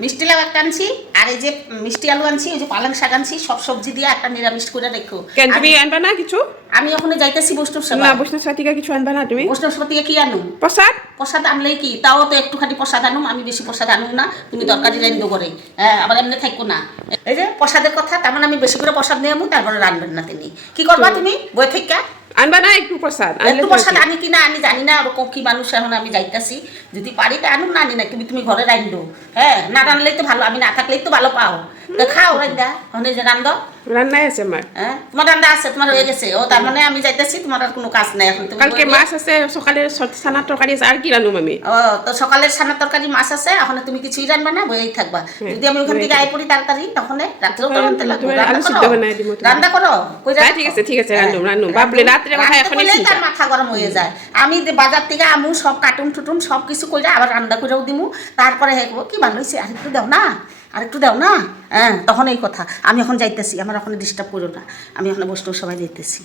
মিষ্টি লাউ একটা আনছি আর এই যে মিষ্টি আলু আনছি, ওই যে পালং শাক আনছি, সব সবজি দিয়ে একটা নিরামিষ করে রেখো। কেন তুমি আনবা না কিছু? আমি ওখানে যাইতেছি বৈষ্ণব না সেবা। বৈষ্ণব সাথিকা কিছু আনবা না তুমি? বৈষ্ণব সেবা থেকে কি আনু? প্রসাদ? প্রসাদ আনলেই কি, তাও তো একটুখানি প্রসাদ আনুম, আমি বেশি প্রসাদ আনুম না। তুমি তরকারি রান্ধো করে, হ্যাঁ, আবার এমনি থাকবো না। এই যে প্রসাদের কথা, তার মানে আমি বেশি করে প্রসাদ নিয়ে আমু, তারপরে রান্ধবেন না তিনি। কি করবা তুমি বই থেকে? আনবা না একটু প্রসাদ? একটু প্রসাদ আনি কিনা আমি জানি না, ওরকম কি মানুষ, এখন আমি যাইতাছি। যদি পারি তা আনুম, না আনি না, তুমি ঘরে রান্ধো। হ্যাঁ, না রানলেই তো ভালো, আমি না থাকলেই তো ভালো পাও। তো খাও রান্দা, ওখানে যে রান্ধ। রান্নাই আছে আমার। হ্যাঁ, তোমার রান্না আছে, তোমার হয়ে গেছে। ও তার মানে আমি যাইতেছি, তোমার আর কোনো কাজ নাই এখন। তুমি কালকে বলবে- মাছ আছে, সকালে ছানার তরকারি আছে, আর কি রান্নুম আমি? ও তো সকালের ছানার তরকারি মাছ আছে, এখন তুমি কিছুই রান্না না, বইয়েই থাকবা। যদি আমি ওখান থেকে আয় পড়ি তাড়াতাড়ি, তখন রাত্রেও তো রান্না লাগবে। তোমার রান্না আলু সিদ্ধ করো, বানাই দিব তোমার। রান্না করো। কই হ্যাঁ, রাখো? ঠিক আছে, রান্নুম। রান্নুম। বাবলে রাত্রে কথা রান্না এখনই করলেই চিন্তা। তার মাথা গরম হয়ে যায়। আমি যে বাজার থেকে আমু সব কাটুম টুটুম সব কিছু কইরা আবার রান্না করেও দিমু, তারপরে হ্যাঁ কি ভালো হয়েছে, আরেকটু দাও না, আরেকটু দাও না। হ্যাঁ, তখন এই কথা। আমি এখন যাইতেছি, আমার ওখানে ডিস্টার্ব করো না, আমি ওখানে বৈষ্ণব সবাই যাইতেছি।